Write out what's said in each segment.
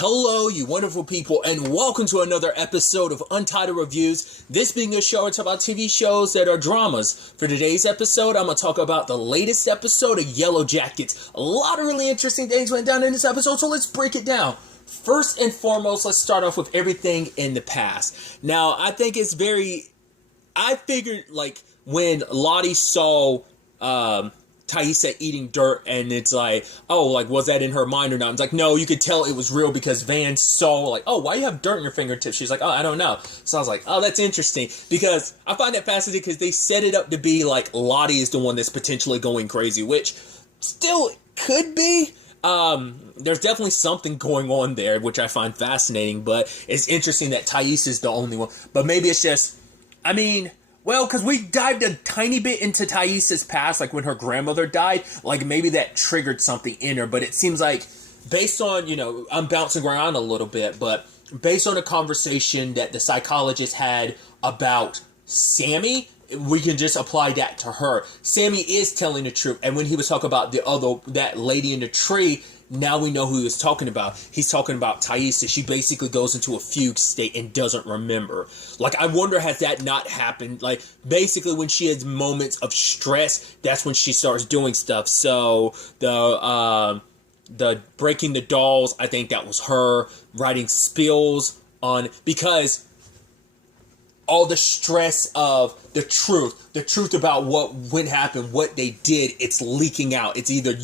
Hello, you wonderful people, and welcome to another episode of Untitled Reviews. This being a show, it's about TV shows that are dramas. For today's episode, I'm going to talk about the latest episode of Yellowjackets. A lot of really interesting things went down in this episode, so let's break it down. First and foremost, let's start off with everything in the past. Now, I think it's I figured, when Lottie saw, Taissa eating dirt, and it's like, oh, was that in her mind or not? It's like, no, you could tell it was real because Van saw, oh, why do you have dirt in your fingertips? She's like, oh, I don't know. So I was like, oh, that's interesting, because I find that fascinating because they set it up to be like Lottie is the one that's potentially going crazy, which still could be. There's definitely something going on there, which I find fascinating, but it's interesting that Taissa is the only one. But maybe it's just, because we dived a tiny bit into Taissa's past, when her grandmother died, maybe that triggered something in her, but it seems like, based on, I'm bouncing around a little bit, but based on a conversation that the psychologist had about Sammy, we can just apply that to her. Sammy is telling the truth, and when he was talking about that lady in the tree, now we know who he was talking about. He's talking about Taissa. She basically goes into a fugue state and doesn't remember. I wonder, has that not happened? Basically when she has moments of stress, that's when she starts doing stuff. So the breaking the dolls, I think that was her writing spills on, because all the stress of the truth about what went happen, what they did, it's leaking out. It's either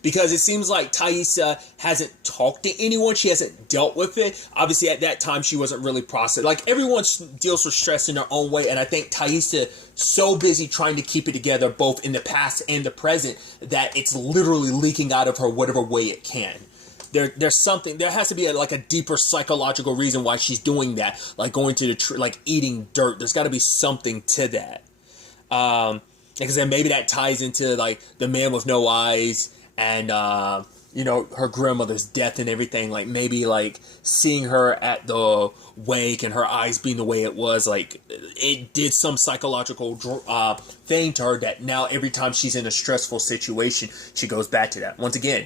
because it seems like Taissa hasn't talked to anyone. She hasn't dealt with it. Obviously, at that time, she wasn't really processed. Everyone deals with stress in their own way, and I think Taissa so busy trying to keep it together, both in the past and the present, that it's literally leaking out of her whatever way it can. There's something, there has to be a deeper psychological reason why she's doing that, going to the tree, eating dirt. There's got to be something to that. Because then maybe that ties into the man with no eyes and her grandmother's death and everything. Maybe seeing her at the wake and her eyes being the way it was, it did some psychological thing to her that now every time she's in a stressful situation, she goes back to that. Once again,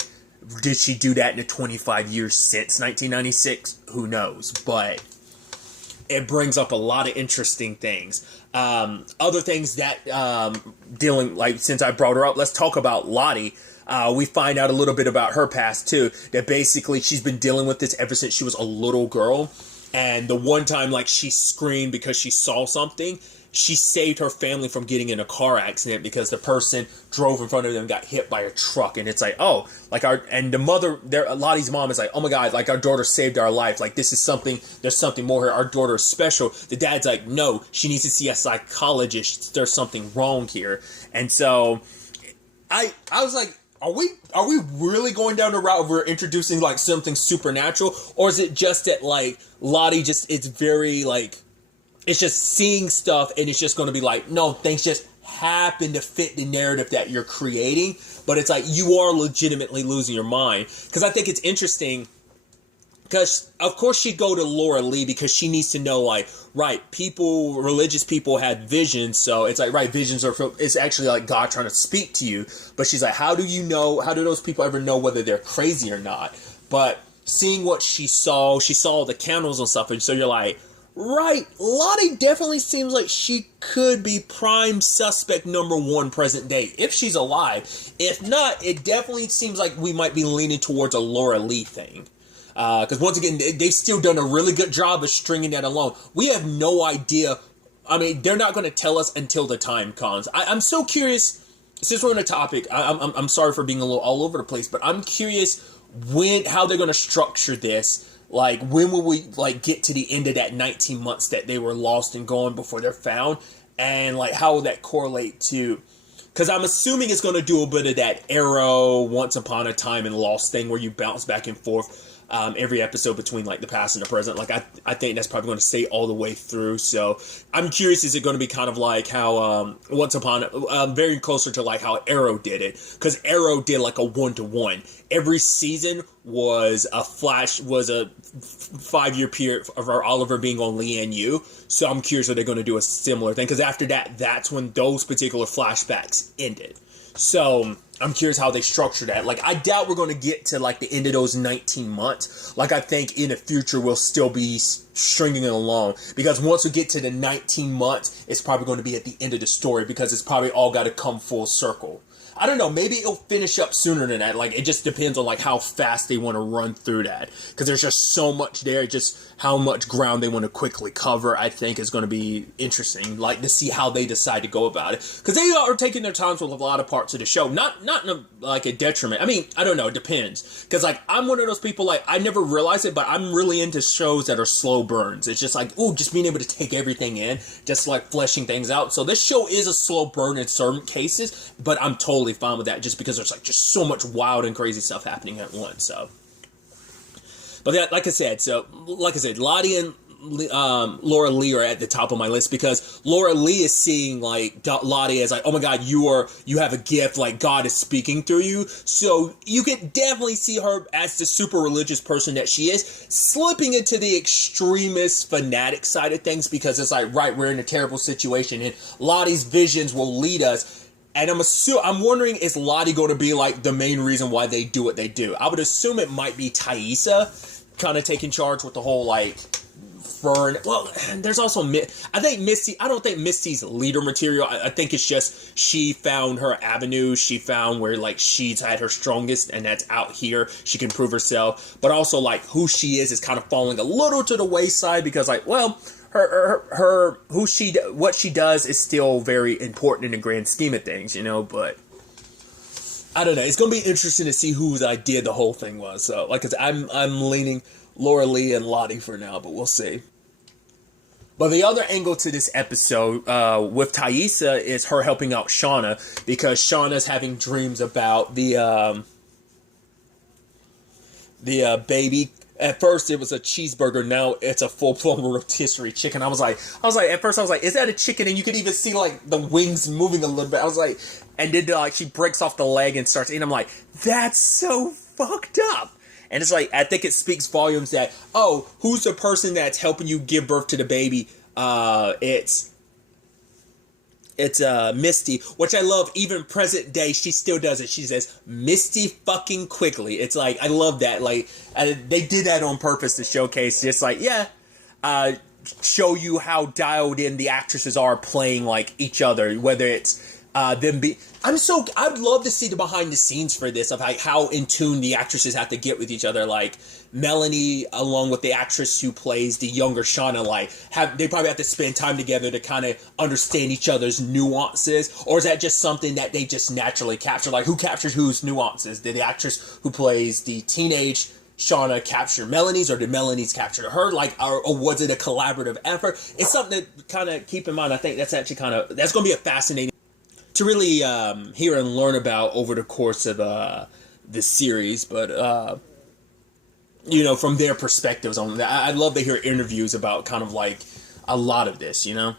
did she do that in the 25 years since 1996? Who knows? But it brings up a lot of interesting things. Other things that since I brought her up, let's talk about Lottie. We find out a little bit about her past too. That basically she's been dealing with this ever since she was a little girl. And the one time she screamed because she saw something, she saved her family from getting in a car accident because the person drove in front of them and got hit by a truck. And it's Lottie's mom is like, oh my God, our daughter saved our life. There's something more here. Our daughter is special. The dad's like, no, she needs to see a psychologist. There's something wrong here. And so I was like, are we really going down the route of we're introducing something supernatural? Or is it just that Lottie it's very it's just seeing stuff, and it's just going to be no, things just happen to fit the narrative that you're creating. But it's you are legitimately losing your mind. Because I think it's interesting, because of course she'd go to Laura Lee because she needs to know, religious people had visions. So it's visions it's actually God trying to speak to you. But she's how do those people ever know whether they're crazy or not? But seeing what she saw the candles and stuff, and so you're right, Lottie definitely seems like she could be prime suspect number one present day, if she's alive. If not, it definitely seems like we might be leaning towards a Laura Lee thing. Because once again, they've still done a really good job of stringing that along. We have no idea. They're not going to tell us until the time comes. I'm so curious, since we're on a topic, I'm sorry for being a little all over the place, but I'm curious how they're going to structure this. When will we get to the end of that 19 months that they were lost and gone before they're found? And how will that correlate to, because I'm assuming it's going to do a bit of that Arrow, Once Upon a Time and Lost thing where you bounce back and forth every episode between the past and the present. I think that's probably going to stay all the way through. So I'm curious, is it going to be kind of how Once Upon very closer to how Arrow did it? Because Arrow did a 1-to-1. Every season was a 5-year period of Oliver being on Leanne Yu. So I'm curious if they're going to do a similar thing, because after that, that's when those particular flashbacks ended. So I'm curious how they structure that. Like, I doubt we're going to get to, like, the end of those 19 months. Like, I think in the future we'll still be stringing it along. Because once we get to the 19 months, it's probably going to be at the end of the story. Because it's probably all got to come full circle. I don't know. Maybe it'll finish up sooner than that. Like, it just depends on, like, how fast they want to run through that. Because there's just so much there. Just how much ground they want to quickly cover, I think, is going to be interesting. Like, to see how they decide to go about it. Because they are taking their time with a lot of parts of the show. Not in a, like, a detriment. I mean, I don't know. It depends. Because, like, I'm one of those people, like, I never realized it, but I'm really into shows that are slow burns. It's just like, ooh, just being able to take everything in. Just, like, fleshing things out. So this show is a slow burn in certain cases. But I'm totally fine with that, just because there's, like, just so much wild and crazy stuff happening at once. So, but yeah, like I said, Lottie and Laura Lee are at the top of my list, because Laura Lee is seeing, like, Lottie as, like, oh my god, you have a gift, like, God is speaking through you. So you can definitely see her as the super religious person that she is, slipping into the extremist fanatic side of things, because it's like, right, we're in a terrible situation, and Lottie's visions will lead us. And I'm wondering, is Lottie going to be, like, the main reason why they do what they do? I would assume it might be Taissa kind of taking charge with the whole, like, Fern. Well, there's also I think Misty. I don't think Misty's leader material. I think it's just she found her avenue. She found where, like, she's at her strongest, and that's out here. She can prove herself. But also, like, who she is kind of falling a little to the wayside, because, like, well, what she does is still very important in the grand scheme of things, you know, but I don't know. It's going to be interesting to see whose idea the whole thing was. So, like, I'm leaning Laura Lee and Lottie for now, but we'll see. But the other angle to this episode with Taissa is her helping out Shauna, because Shauna's having dreams about the baby. At first it was a cheeseburger, now it's a full-blown rotisserie chicken. I was like, at first I was like, is that a chicken? And you could even see, like, the wings moving a little bit. I was like, and then, like, she breaks off the leg and starts eating. I'm like, that's so fucked up. And it's like, I think it speaks volumes that, oh, who's the person that's helping you give birth to the baby? It's Misty, which I love. Even present day, she still does it. She says, Misty fucking Quigley. It's like, I love that. Like, they did that on purpose to showcase, just like, yeah, show you how dialed in the actresses are playing, like, each other, whether it's I'd love to see the behind the scenes for this, of like how in tune the actresses have to get with each other. Like, Melanie, along with the actress who plays the younger Shauna, like, they probably have to spend time together to kind of understand each other's nuances. Or is that just something that they just naturally capture? Like, who captures whose nuances? Did the actress who plays the teenage Shauna capture Melanie's, or did Melanie's capture her? Like, or was it a collaborative effort? It's something to kind of keep in mind. I think that's actually that's going to be a fascinating to really hear and learn about over the course of this series. But you know, from their perspectives on that, I'd love to hear interviews about kind of like a lot of this, you know.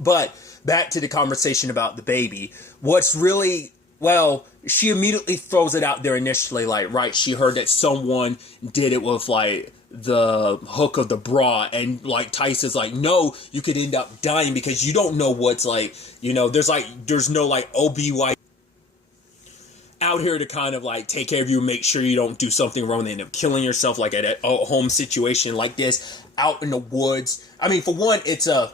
But back to the conversation about the baby. What's really, well, she immediately throws it out there initially, like, right, she heard that someone did it with, like, the hook of the bra, and, like, Taissa's like, no, you could end up dying because you don't know what's, like, you know, there's no, like, OBY out here to kind of, like, take care of you, make sure you don't do something wrong and end up killing yourself, like, at a home situation like this, out in the woods. I mean, for one, it's a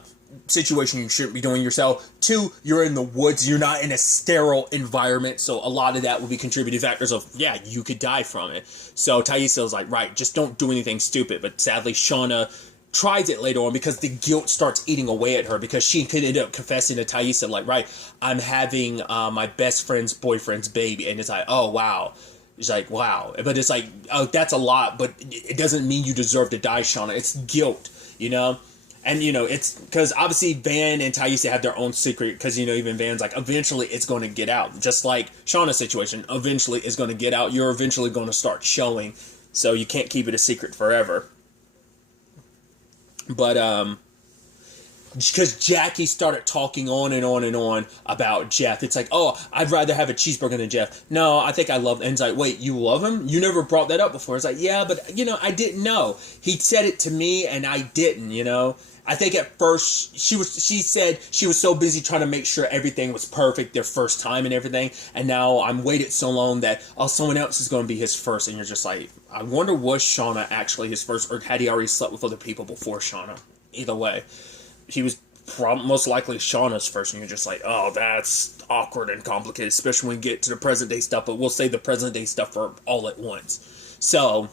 situation you shouldn't be doing yourself. Two, you're in the woods, you're not in a sterile environment, so a lot of that will be contributing factors of, yeah, you could die from it. So Taissa was like, right, just don't do anything stupid. But sadly, Shauna tries it later on because the guilt starts eating away at her, because she could end up confessing to Taissa, like, right, I'm having my best friend's boyfriend's baby. And it's like, oh, wow. It's like, wow. But it's like, oh, that's a lot, but it doesn't mean you deserve to die, Shauna. It's guilt, you know? And, you know, it's because obviously Van and Taissa have their own secret, because, you know, even Van's like, eventually it's going to get out. Just like Shauna's situation, eventually it's going to get out. You're eventually going to start showing. So you can't keep it a secret forever. But, because Jackie started talking on and on and on about Jeff. It's like, oh, I'd rather have a cheeseburger than Jeff. No, I think I love him. And it's like, wait, you love him? You never brought that up before. It's like, yeah, but, I didn't know. He said it to me, and I didn't, I think at first she said she was so busy trying to make sure everything was perfect their first time and everything, and now I'm waited so long that someone else is going to be his first, and you're just like, I wonder, was Shauna actually his first, or had he already slept with other people before Shauna? Either way, he was most likely Shauna's first, and you're just like, oh, that's awkward and complicated, especially when we get to the present day stuff, but we'll say the present day stuff for all at once. So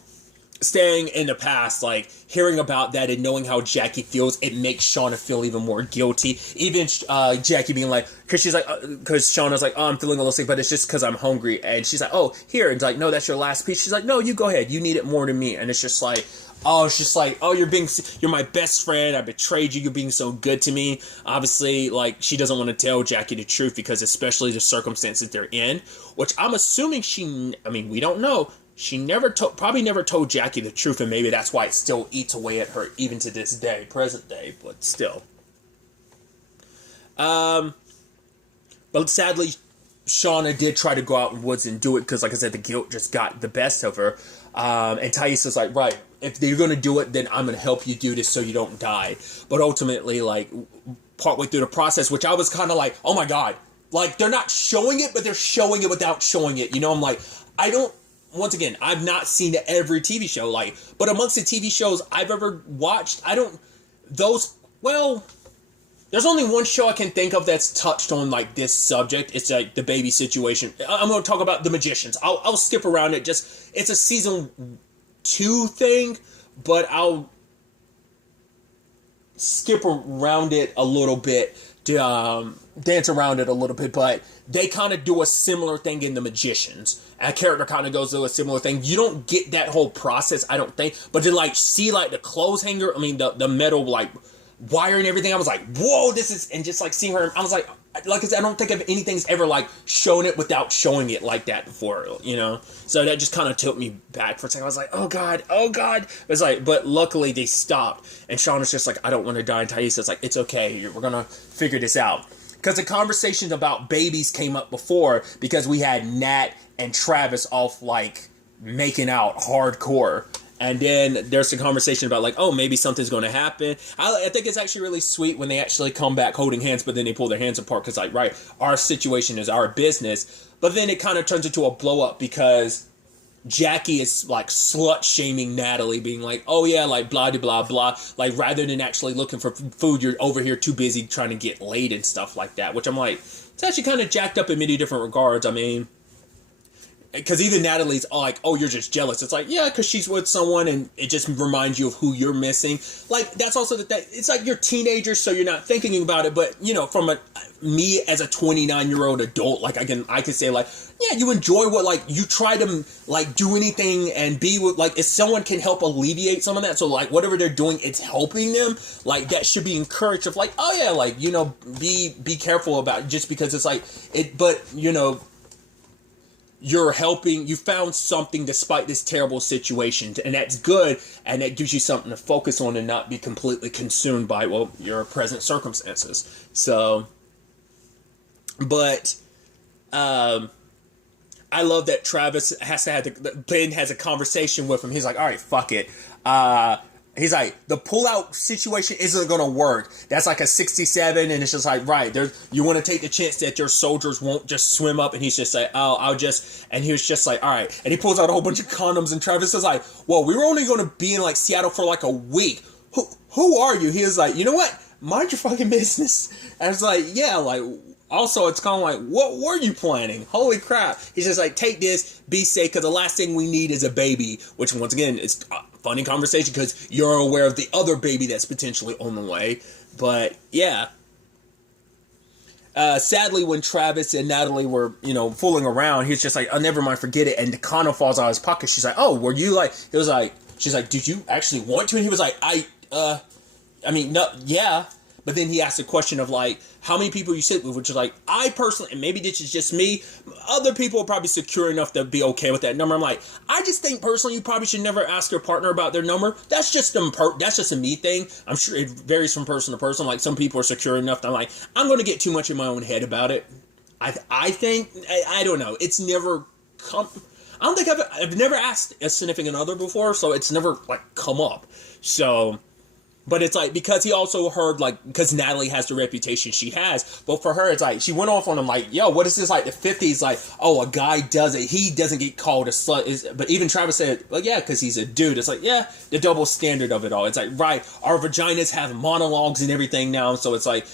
staying in the past, like, hearing about that and knowing how Jackie feels, it makes Shauna feel even more guilty. Even Jackie being like, because Shauna's like, oh, I'm feeling a little sick, but it's just because I'm hungry. And she's like, oh, here. And it's like, no, that's your last piece. She's like, no, you go ahead. You need it more than me. And it's just like, oh, you're my best friend. I betrayed you. You're being so good to me. Obviously, like, she doesn't want to tell Jackie the truth because especially the circumstances they're in, which I'm assuming we don't know. She probably never told Jackie the truth, and maybe that's why it still eats away at her even to this day, present day, but still. But sadly, Shauna did try to go out in the woods and do it because, like I said, the guilt just got the best of her. And Taissa's like, right, if you're going to do it, then I'm going to help you do this so you don't die. But ultimately, like, partway through the process, which I was kind of like, oh my God. Like, they're not showing it, but they're showing it without showing it. I'm like, once again, I've not seen every TV show, but amongst the TV shows I've ever watched, there's only one show I can think of that's touched on, like, this subject. It's, like, the baby situation. I'm going to talk about The Magicians. I'll skip around it. It's a season 2 thing, but I'll skip around it a little bit to dance around it a little bit, but they kind of do a similar thing in The Magicians. And a character kind of goes through a similar thing. You don't get that whole process, I don't think, but to, like, see, like, the clothes hanger, the metal, like, wire and everything, I was like, whoa, and just, like, seeing her, I was like I said, I don't think of anything's ever, like, shown it without showing it like that before, so that just kind of took me back for a second. I was like, oh God, it's like, but luckily they stopped, and Shauna's just like, I don't want to die, and Taissa's like, it's okay, we're gonna figure this out, because the conversations about babies came up before, because we had Nat and Travis off, like, making out hardcore. And then there's a conversation about, like, oh, maybe something's going to happen. I think it's actually really sweet when they actually come back holding hands, but then they pull their hands apart because, like, right, our situation is our business. But then it kind of turns into a blow-up because Jackie is, like, slut-shaming Natalie, being like, oh, yeah, like, blah, blah, blah. Like, rather than actually looking for food, you're over here too busy trying to get laid and stuff like that, which I'm like, it's actually kind of jacked up in many different regards. I mean, because even Natalie's like, oh, you're just jealous. It's like, yeah, because she's with someone and it just reminds you of who you're missing. Like, that's also the thing. It's like you're teenagers, so you're not thinking about it. But, from me as a 29-year-old adult, like, I can say, like, yeah, you enjoy what, like, you try to, like, do anything and be with, like, if someone can help alleviate some of that. So, like, whatever they're doing, it's helping them. Like, that should be encouraged of, like, oh, yeah, like, be careful about it just because it's like, but, you're helping, you found something despite this terrible situation, and that's good, and that gives you something to focus on and not be completely consumed by, your present circumstances. So, but, I love that Travis Ben has a conversation with him. He's like, all right, fuck it. He's like, the pull-out situation isn't going to work. That's like a 67, and it's just like, right, you want to take the chance that your soldiers won't just swim up, and he's just like, oh, and he was just like, all right, and he pulls out a whole bunch of condoms, and Travis is like, well, we were only going to be in, like, Seattle for, like, a week. Who are you? He was like, you know what? Mind your fucking business. And I was like, yeah, like, also, it's kind of like, what were you planning? Holy crap. He's just like, take this, be safe, because the last thing we need is a baby, which, once again, is a funny conversation because you're aware of the other baby that's potentially on the way. But, yeah. Sadly, when Travis and Natalie were, fooling around, he's just like, oh, never mind, forget it. And the condom falls out of his pocket. She's like, oh, were you like, she's like, did you actually want to? And he was like, no, yeah. But then he asked a question of like, how many people you sit with, which is like, I personally, and maybe this is just me, other people are probably secure enough to be okay with that number. I'm like, I just think personally, you probably should never ask your partner about their number. That's just a me thing. I'm sure it varies from person to person. Like some people are secure enough that I'm like, I'm going to get too much in my own head about it. I think, I don't know. It's never come, I don't think I've never asked a significant other before, so it's never like come up. So, but it's like, because he also heard, like, because Natalie has the reputation she has, but for her, it's like, she went off on him, like, yo, what is this, like, the 50s, like, oh, a guy does it, he doesn't get called a slut, but even Travis said, well, yeah, because he's a dude. It's like, yeah, the double standard of it all. It's like, right, our vaginas have monologues and everything now, so it's like,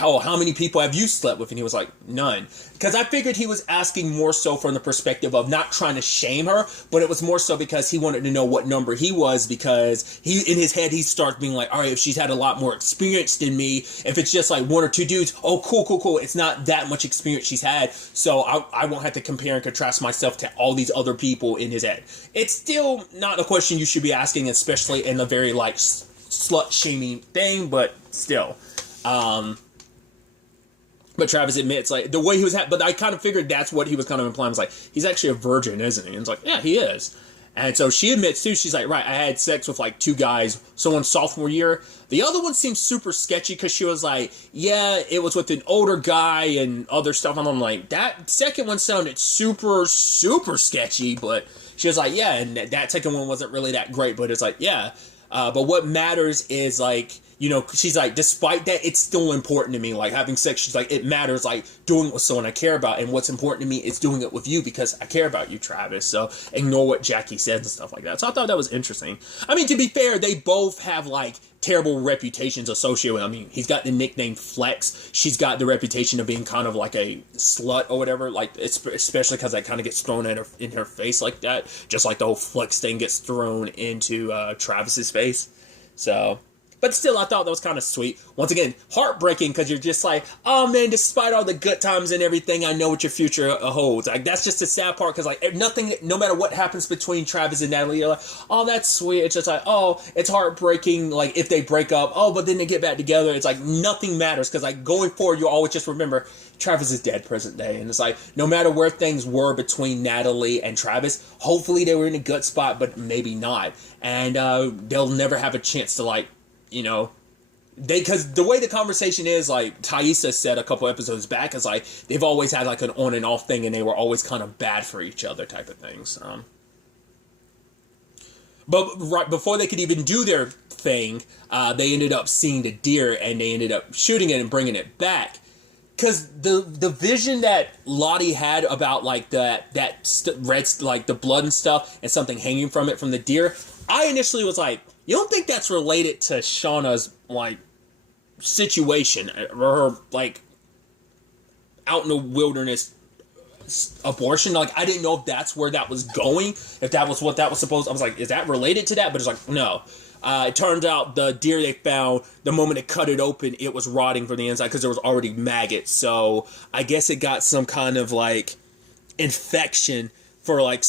oh, how many people have you slept with? And he was like, none. Because I figured he was asking more so from the perspective of not trying to shame her, but it was more so because he wanted to know what number he was, because he, in his head, he starts being like, all right, if she's had a lot more experience than me, if it's just like one or two dudes, oh, cool. It's not that much experience she's had, so I won't have to compare and contrast myself to all these other people in his head. It's still not a question you should be asking, especially in a very, like, slut-shaming thing, but still. But Travis admits, like, the way he was, but I kind of figured that's what he was kind of implying. Was like, he's actually a virgin, isn't he? And it's like, yeah, he is. And so she admits too, she's like, right, I had sex with like 2 guys, someone sophomore year. The other one seems super sketchy because she was like, yeah, it was with an older guy and other stuff. And I'm like, that second one sounded super sketchy, but she was like, yeah, and that second one wasn't really that great, but it's like, yeah. But what matters is, like, you know, she's like, despite that, it's still important to me. Like, having sex, she's like, it matters, like, doing it with someone I care about. And what's important to me is doing it with you because I care about you, Travis. So ignore what Jackie says and stuff like that. So I thought that was interesting. I mean, to be fair, they both have, like, terrible reputations associated with him. I mean, he's got the nickname Flex. She's got the reputation of being kind of like a slut or whatever. Like, especially because that kind of gets thrown at her, in her face like that. Just like the whole Flex thing gets thrown into Travis's face. So, but still, I thought that was kind of sweet. Once again, heartbreaking because you're just like, oh man, despite all the good times and everything, I know what your future holds. Like, that's just the sad part because, like, nothing, no matter what happens between Travis and Natalie, you're like, oh, that's sweet. It's just like, oh, it's heartbreaking, like, if they break up, oh, but then they get back together. It's like, nothing matters because, like, going forward, you always just remember Travis is dead present day. And it's like, no matter where things were between Natalie and Travis, hopefully they were in a good spot, but maybe not. And they'll never have a chance to, like, you know, because the way the conversation is, like Taissa said a couple episodes back, is like they've always had like an on and off thing, and they were always kind of bad for each other type of things. But right before they could even do their thing, they ended up seeing the deer, and they ended up shooting it and bringing it back. Because the vision that Lottie had about like red, like the blood and stuff, and something hanging from it from the deer, I initially was like, you don't think that's related to Shauna's, like, situation, or her, like, out in the wilderness abortion? Like, I didn't know if that's where that was going, if that was what that was supposed. I was like, is that related to that? But it's like, no. It turns out the deer they found, the moment it cut it open, it was rotting from the inside because there was already maggots. So I guess it got some kind of, like, infection for like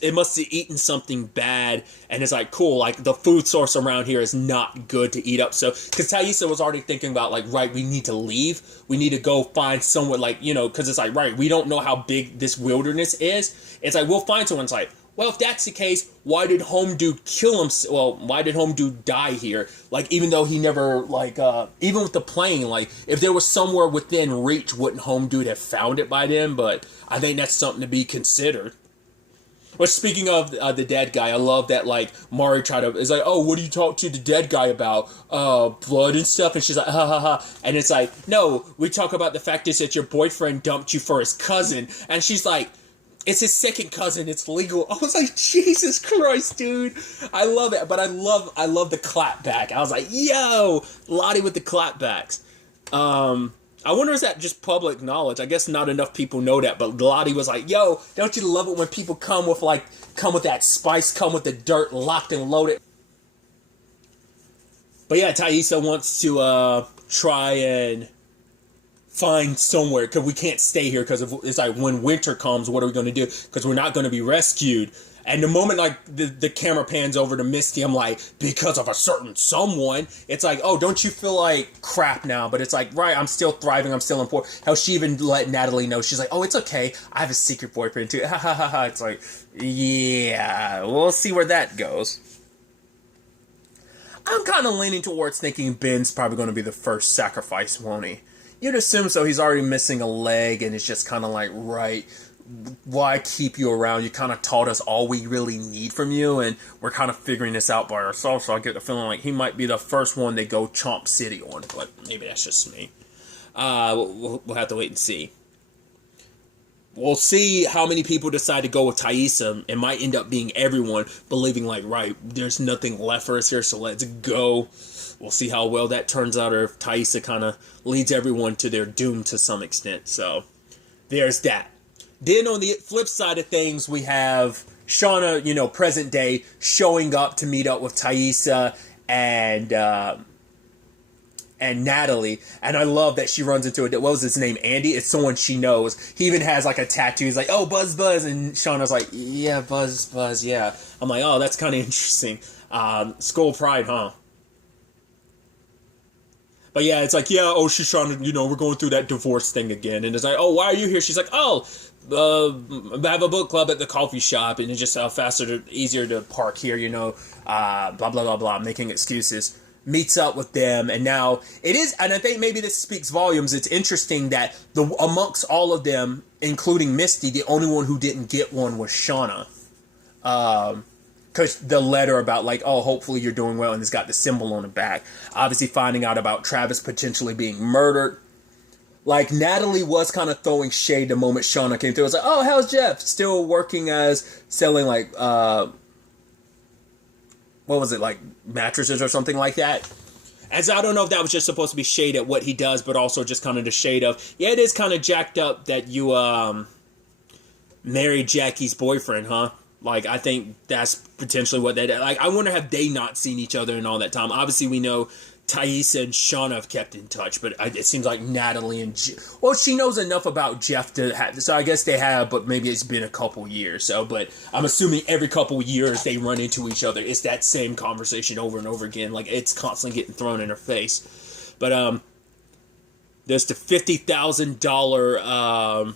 it must have eaten something bad, and it's like, cool, like the food source around here is not good to eat up. So because Taissa was already thinking about like, right, we need to leave, we need to go find somewhere, like, you know, because it's like, right, we don't know how big this wilderness is. It's like, we'll find someone. It's like, well, if that's the case, why did home dude kill him? Well, why did home dude die here? Like, even though he never, like, even with the plane, like, if there was somewhere within reach, wouldn't home dude have found it by then? But I think that's something to be considered. But speaking of the dead guy, I love that, like, Mari is like, oh, what do you talk to the dead guy about? Blood and stuff? And she's like, ha ha ha. And it's like, no, we talk about the fact is that your boyfriend dumped you for his cousin. And she's like, it's his second cousin, it's legal. I was like, Jesus Christ, dude. I love it. But I love the clap back. I was like, yo, Lottie with the clapbacks. I wonder, is that just public knowledge? I guess not enough people know that, but Lottie was like, yo, don't you love it when people come with that spice, come with the dirt locked and loaded? But yeah, Taissa wants to try and find somewhere, because we can't stay here, because it's like, when winter comes, what are we going to do? Because we're not going to be rescued. And the moment, like, the camera pans over to Misty, I'm like, because of a certain someone, it's like, oh, don't you feel like crap now? But it's like, right, I'm still thriving, I'm still important. How she even let Natalie know, she's like, oh, it's okay, I have a secret boyfriend too. Ha ha ha ha. It's like, yeah, we'll see where that goes. I'm kind of leaning towards thinking Ben's probably going to be the first sacrifice, won't he? You'd assume so. He's already missing a leg, and it's just kind of like, right, why keep you around? You kind of taught us all we really need from you, and we're kind of figuring this out by ourselves, so I get the feeling like he might be the first one they go chomp city on, but maybe that's just me. We'll have to wait and see. We'll see how many people decide to go with Taissa. It might end up being everyone believing like, right, there's nothing left for us here, so let's go. We'll see how well that turns out, or if Taissa kind of leads everyone to their doom to some extent. So there's that. Then on the flip side of things, we have Shauna, present day, showing up to meet up with Taissa and Natalie. And I love that she runs into it. What was his name? Andy? It's someone she knows. He even has like a tattoo. He's like, oh, Buzz Buzz. And Shauna's like, yeah, Buzz Buzz, yeah. I'm like, oh, that's kind of interesting. Skull Pride, huh? But yeah, it's like, yeah, oh, she's trying to, we're going through that divorce thing again. And it's like, oh, why are you here? She's like, oh, I have a book club at the coffee shop, and it's just easier to park here, blah, blah, blah, blah, making excuses. Meets up with them, and now it is, and I think maybe this speaks volumes. It's interesting that amongst all of them, including Misty, the only one who didn't get one was Shauna. Because the letter about, like, oh, hopefully you're doing well, and it's got the symbol on the back. Obviously finding out about Travis potentially being murdered. Like, Natalie was kind of throwing shade the moment Shauna came through. It was like, oh, how's Jeff? Still working as selling, like, what was it, like, mattresses or something like that? As I don't know if that was just supposed to be shade at what he does, but also just kind of the shade of, yeah, it is kind of jacked up that you, married Jackie's boyfriend, huh? Like, I think that's potentially what they did. Like, I wonder, have they not seen each other in all that time? Obviously, we know Taissa and Shauna have kept in touch, but it seems like Natalie and well, she knows enough about Jeff to have, so I guess they have, but maybe it's been a couple years. So, but I'm assuming every couple years they run into each other. It's that same conversation over and over again. Like, it's constantly getting thrown in her face. But there's the $50,000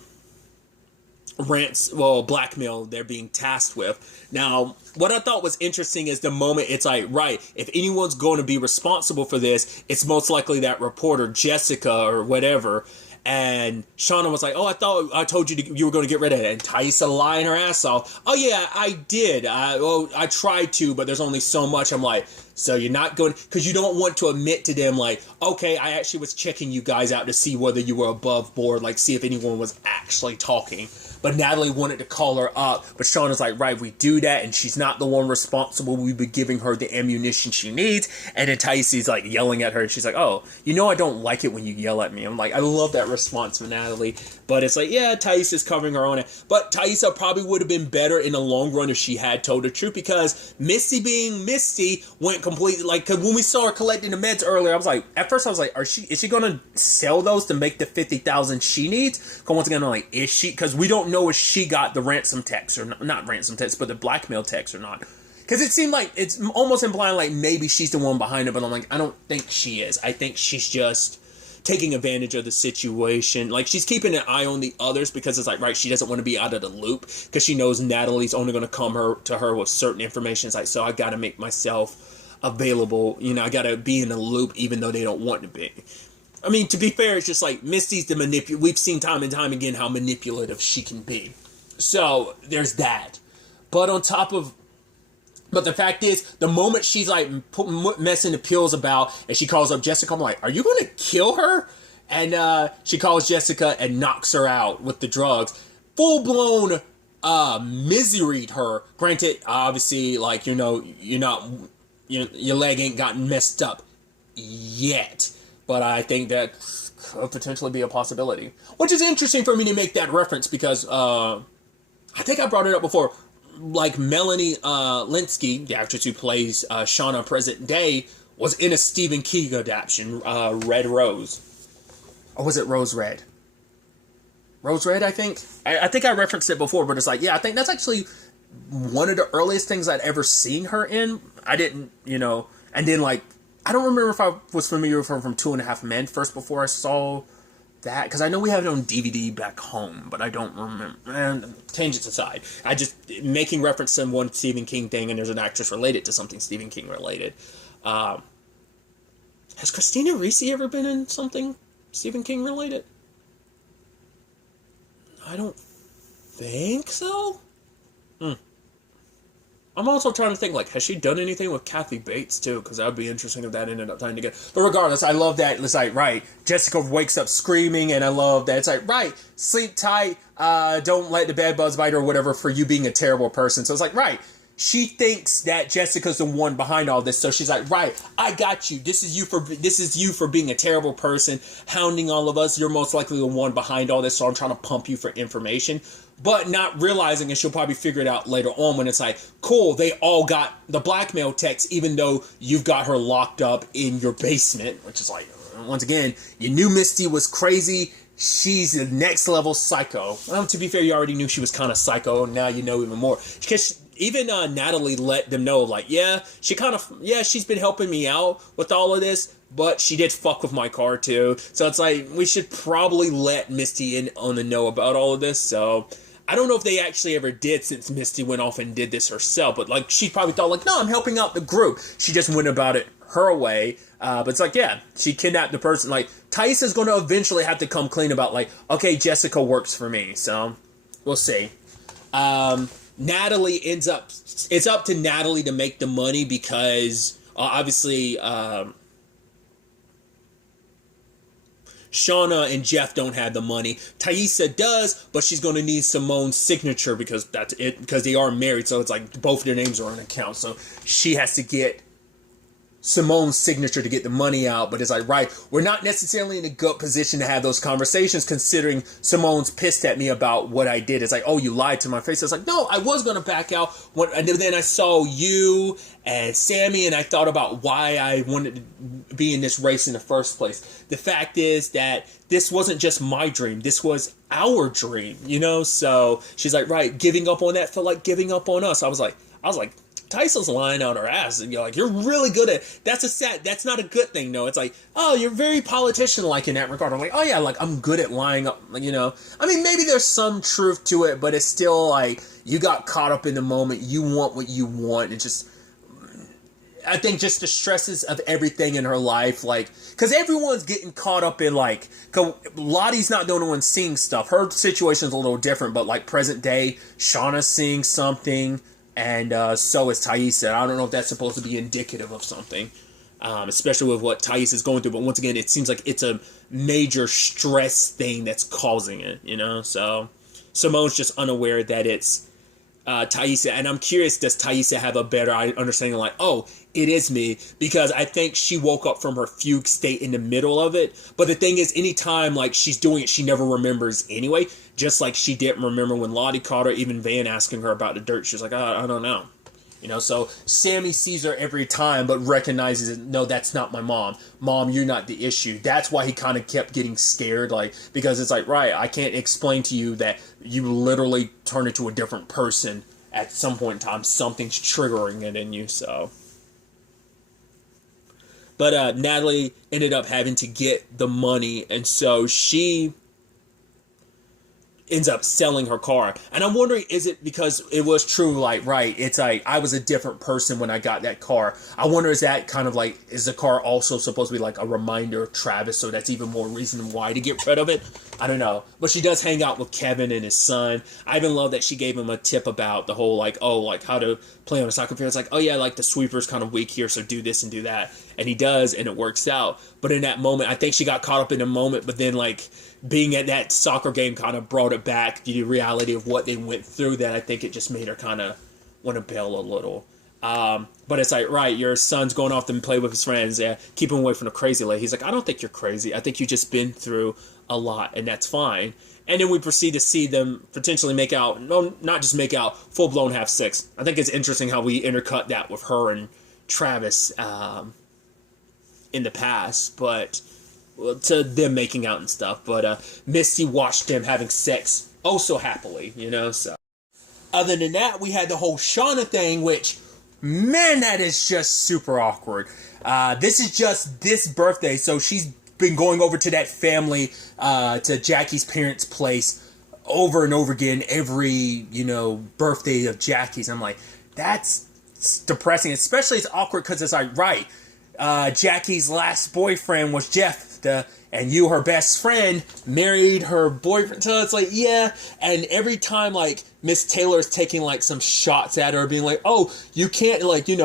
blackmail they're being tasked with. Now, what I thought was interesting is the moment it's like, right, if anyone's going to be responsible for this, it's most likely that reporter, Jessica, or whatever. And Shauna was like, oh, I thought I told you you were going to get rid of it. And Taissa lying her ass off. Oh, yeah, I did. I tried to, but there's only so much. I'm like, so you're not going, because you don't want to admit to them, like, okay, I actually was checking you guys out to see whether you were above board, like, see if anyone was actually talking. But Natalie wanted to call her up, but Shauna's like, right, we do that, and she's not the one responsible. We've been giving her the ammunition she needs. And then Taissa's like yelling at her, and she's like, oh, I don't like it when you yell at me. I'm like, I love that response from Natalie. But it's like, yeah, Taissa's covering her own. But Taissa probably would have been better in the long run if she had told the truth, because Misty being Misty went completely, like, cause when we saw her collecting the meds earlier, I was like, at first I was like, is she gonna sell those to make the $50,000 she needs? Because once again, I'm like, is she? Because we don't know if she got the ransom text or not ransom text, but the blackmail text or not. Because it seemed like it's almost implying like maybe she's the one behind it, but I'm like, I don't think she is. I think she's just taking advantage of the situation. Like, she's keeping an eye on the others because it's like, right, she doesn't want to be out of the loop because she knows Natalie's only going to come to her with certain information. It's like, so I got to make myself available. I got to be in the loop even though they don't want to be. I mean, to be fair, it's just like Misty's the we've seen time and time again how manipulative she can be. So there's that. But the fact is, the moment she's like messing the pills about, and she calls up Jessica, I'm like, are you going to kill her? And she calls Jessica and knocks her out with the drugs. Full blown miseried her. Granted, obviously, like, your leg ain't gotten messed up yet. But I think that could potentially be a possibility. Which is interesting for me to make that reference because I think I brought it up before. Like, Melanie Linsky, the actress who plays Shauna present day, was in a Stephen King adaptation, Red Rose. Or was it Rose Red? Rose Red, I think? I think I referenced it before, but it's like, yeah, I think that's actually one of the earliest things I'd ever seen her in. I didn't, and then like, I don't remember if I was familiar with her from Two and a Half Men first before I saw that, because I know we have it on DVD back home, but I don't remember. And tangents aside, I just making reference to one Stephen King thing, and there's an actress related to something Stephen King related. Has Christina Ricci ever been in something Stephen King related? I don't think so. I'm also trying to think, like, has she done anything with Kathy Bates, too? Because that would be interesting if that ended up tying together. But regardless, I love that. It's like, right, Jessica wakes up screaming, and I love that. It's like, right, sleep tight, don't let the bed bugs bite or whatever for you being a terrible person. So it's like, right, she thinks that Jessica's the one behind all this. So she's like, right, I got you. This is you for being a terrible person, hounding all of us. You're most likely the one behind all this, so I'm trying to pump you for information. But not realizing, and she'll probably figure it out later on when it's like, cool, they all got the blackmail text, even though you've got her locked up in your basement, which is like, once again, you knew Misty was crazy. She's the next level psycho. Well, to be fair, you already knew she was kind of psycho, and now you know even more. Because even Natalie let them know, like, she's been helping me out with all of this, but she did fuck with my car too. So it's like, we should probably let Misty in on the know about all of this. So I don't know if they actually ever did, since Misty went off and did this herself. But like, she probably thought, like, no, I'm helping out the group. She just went about it her way. But it's like, yeah, she kidnapped the person. Like, Taissa's going to eventually have to come clean about, like, okay, Jessica works for me. So we'll see. Natalie ends up, it's up to Natalie to make the money because obviously Shauna and Jeff don't have the money. Taissa does, but she's going to need Simone's signature because that's it, because they are married. So it's like both of their names are on an account. So she has to get Simone's signature to get the money out. But it's like, right, we're not necessarily in a good position to have those conversations, considering Simone's pissed at me about what I did. It's like, oh, you lied to my face. It's like, no, I was going to back out. And then I saw you and Sammy, and I thought about why I wanted to be in this race in the first place. The fact is that this wasn't just my dream. This was our dream, So she's like, right, giving up on that felt like giving up on us. I was like, Taissa's lying out her ass, and you're really good at, that's not a good thing, no. It's like, oh, you're very politician-like in that regard. I'm like, oh yeah, like, I'm good at lying up, I mean, maybe there's some truth to it, but it's still like, you got caught up in the moment, you want what you want, and just, I think just the stresses of everything in her life, like, because everyone's getting caught up in, like, Lottie's not the only one seeing stuff, her situation's a little different, but like, present day, Shauna's seeing something, and so is Taissa. I don't know if that's supposed to be indicative of something, especially with what Taissa is going through. But once again, it seems like it's a major stress thing that's causing it, So Simone's just unaware that it's Taissa. And I'm curious, does Taissa have a better understanding, like, oh, it is me? Because I think she woke up from her fugue state in the middle of it. But the thing is, anytime, like, she's doing it, she never remembers anyway. Just like she didn't remember when Lottie caught her, even Van asking her about the dirt. She was like, I don't know. So Sammy sees her every time, but recognizes, no, that's not my mom. Mom, you're not the issue. That's why he kind of kept getting scared, like, because it's like, right, I can't explain to you that you literally turn into a different person at some point in time. Something's triggering it in you, so. But Natalie ended up having to get the money, and so she ends up selling her car. And I'm wondering, is it because it was true, like, right, it's like, I was a different person when I got that car. I wonder, is that kind of like, is the car also supposed to be like a reminder of Travis, so that's even more reason why to get rid of it? I don't know. But she does hang out with Kevin and his son. I even love that she gave him a tip about the whole, like, oh, like, how to play on a soccer field. It's like, oh yeah, like, the sweeper's kind of weak here, so do this and do that. And he does, and it works out. But in that moment, I think she got caught up in the moment, but then, like, being at that soccer game kind of brought it back to the reality of what they went through, that I think it just made her kind of want to bail a little. But it's like, right, your son's going off to play with his friends. Yeah, keep him away from the crazy lady. He's like, I don't think you're crazy. I think you've just been through a lot, and that's fine. And then we proceed to see them potentially make out, no, not just make out, full-blown have sex. I think it's interesting how we intercut that with her and Travis in the past, but to them making out and stuff. But Misty watched them having sex oh so happily, so. Other than that, we had the whole Shauna thing, which, man, that is just super awkward. This is just this birthday, so she's been going over to that family, to Jackie's parents' place over and over again every, birthday of Jackie's. I'm like, that's depressing. Especially it's awkward because it's like, right, Jackie's last boyfriend was Jeff, and you, her best friend, married her boyfriend. So it's like, yeah. And every time, like, Miss Taylor's taking, like, some shots at her, being like, oh, you can't, like, she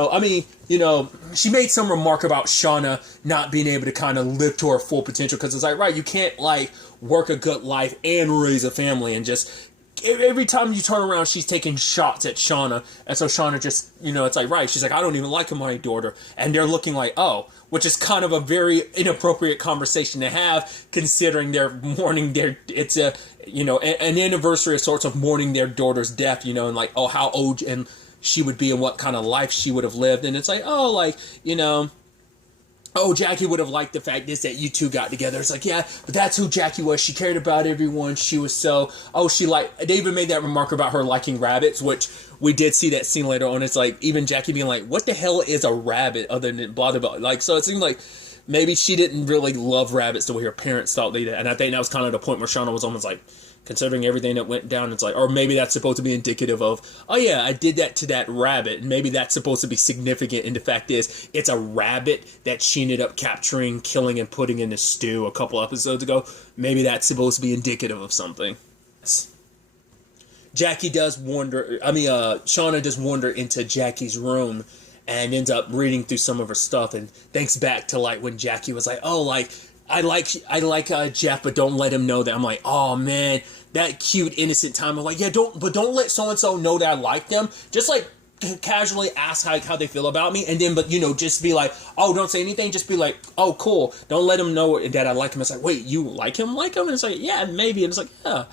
made some remark about Shauna not being able to kind of live to her full potential. Because it's like, right, you can't, like, work a good life and raise a family. And just, every time you turn around, she's taking shots at Shauna. And so Shauna just, it's like, right, she's like, I don't even like my daughter. And they're looking like, oh, which is kind of a very inappropriate conversation to have, considering they're mourning it's an anniversary of sorts of mourning their daughter's death, and like, oh, how old and she would be and what kind of life she would have lived. And it's like, oh, like, oh, Jackie would have liked the fact that you two got together. It's like, yeah, but that's who Jackie was. She cared about everyone. She was they even made that remark about her liking rabbits, which we did see that scene later on. It's like, even Jackie being like, what the hell is a rabbit other than blah, blah, blah. Like, so it seemed like maybe she didn't really love rabbits the way her parents thought they did. And I think that was kind of the point where Shauna was almost like, considering everything that went down, it's like, or maybe that's supposed to be indicative of, oh yeah, I did that to that rabbit, and maybe that's supposed to be significant, and the fact is, it's a rabbit that she ended up capturing, killing, and putting in a stew a couple episodes ago. Maybe that's supposed to be indicative of something. Shauna does wander into Jackie's room, and ends up reading through some of her stuff, and thinks back to, like, when Jackie was like, oh, like, I like Jeff, but don't let him know that. I'm like, oh man, that cute innocent time. I'm like, yeah, don't let so and so know that I like them. Just like casually ask how they feel about me, and then just be like, oh, don't say anything. Just be like, oh, cool. Don't let him know that I like him. It's like, wait, you like him? And it's like, yeah, maybe. And it's like, yeah.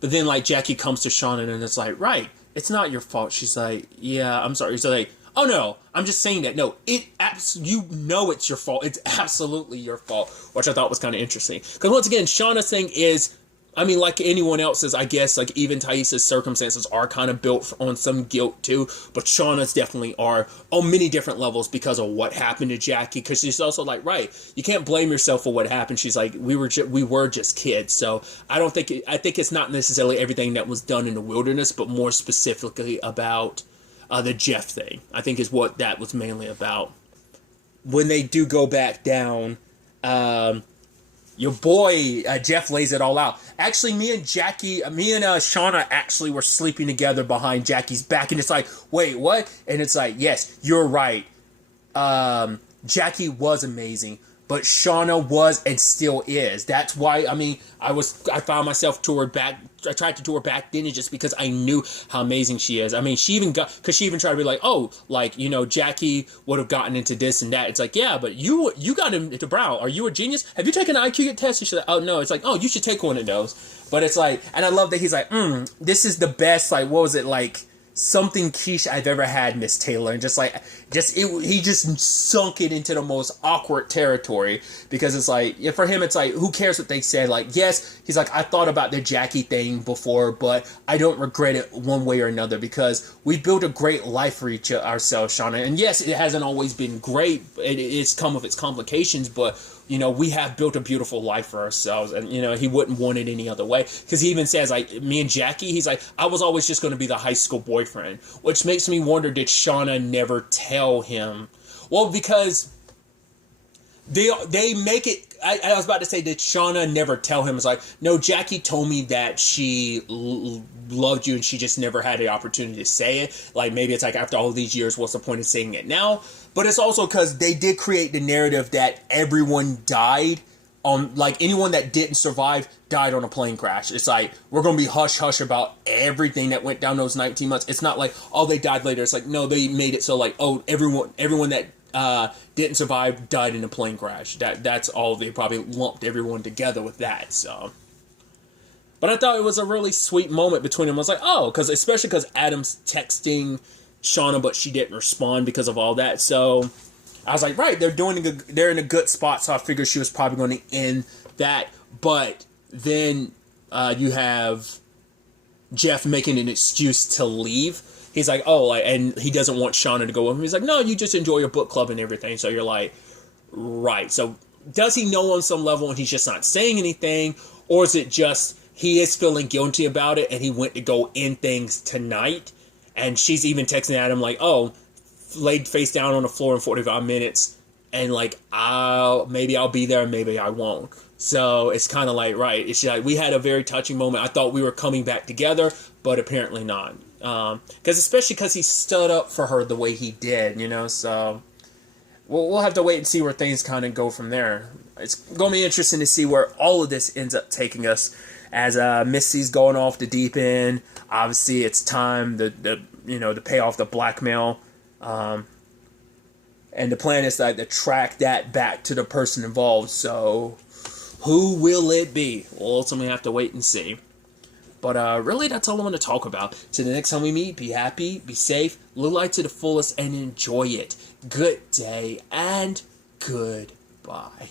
But then like Jackie comes to Shauna, and it's like, right, it's not your fault. She's like, yeah, I'm sorry. So like, oh no, I'm just saying that. No, it's your fault. It's absolutely your fault, which I thought was kind of interesting. Because once again, Shauna's thing is, like anyone else's, I guess, like even Taissa's circumstances are kind of built on some guilt too, but Shauna's definitely are on many different levels because of what happened to Jackie. Because she's also like, right, you can't blame yourself for what happened. She's like, we were just kids. So I think it's not necessarily everything that was done in the wilderness, but more specifically about the Jeff thing, I think, is what that was mainly about. When they do go back down, your boy Jeff lays it all out. Actually, me and Shauna actually were sleeping together behind Jackie's back, and it's like, wait, what? And it's like, yes, you're right. Jackie was amazing, but Shauna was and still is. That's why, I found myself I tried to tour back then just because I knew how amazing she is. She even tried to be like, oh, like, Jackie would have gotten into this and that. It's like, yeah, but you got into Brown. Are you a genius? Have you taken an IQ test? And she's like, oh, no. It's like, oh, you should take one of those. But it's like, and I love that he's like, this is the best, like, what was it, like, something quiche I've ever had, Miss Taylor. And he just sunk it into the most awkward territory, because it's like, for him, it's like, who cares what they said? Like, yes, he's like, I thought about the Jackie thing before, but I don't regret it one way or another, because we built a great life for ourselves, Shauna. And yes, it hasn't always been great. It's come with its complications, but we have built a beautiful life for ourselves, and, he wouldn't want it any other way. Because he even says, like, me and Jackie, he's like, I was always just going to be the high school boyfriend, which makes me wonder, did Shauna never tell him? Well, because they make it, I was about to say, did Shauna never tell him? It's like, no, Jackie told me that she loved you, and she just never had the opportunity to say it. Like, maybe it's like, after all these years, what's the point of saying it now? But it's also because they did create the narrative that everyone died on, like, anyone that didn't survive died on a plane crash. It's like, we're going to be hush-hush about everything that went down those 19 months. It's not like, oh, they died later. It's like, no, they made it so, like, oh, everyone that didn't survive died in a plane crash. That's all. They probably lumped everyone together with that, so. But I thought it was a really sweet moment between them. I was like, oh, especially because Adam's texting Shauna, but she didn't respond because of all that. So I was like, right, they're in a good spot. So I figured she was probably going to end that. But then you have Jeff making an excuse to leave. He's like, oh, and he doesn't want Shauna to go with him. He's like, no, you just enjoy your book club and everything. So you're like, right. So does he know on some level and he's just not saying anything? Or is it just he is feeling guilty about it and he went to go end things tonight? And she's even texting at him like, oh, laid face down on the floor in 45 minutes. And like, maybe I'll be there, maybe I won't. So it's kind of like, right. It's like, we had a very touching moment. I thought we were coming back together, but apparently not. Especially because he stood up for her the way he did, you know. So we'll have to wait and see where things kind of go from there. It's going to be interesting to see where all of this ends up taking us. As Missy's going off the deep end, obviously it's time to pay off the blackmail. And the plan is to track that back to the person involved. So who will it be? We'll ultimately have to wait and see. But really, that's all I want to talk about. So the next time we meet, be happy, be safe, live life to the fullest, and enjoy it. Good day and goodbye.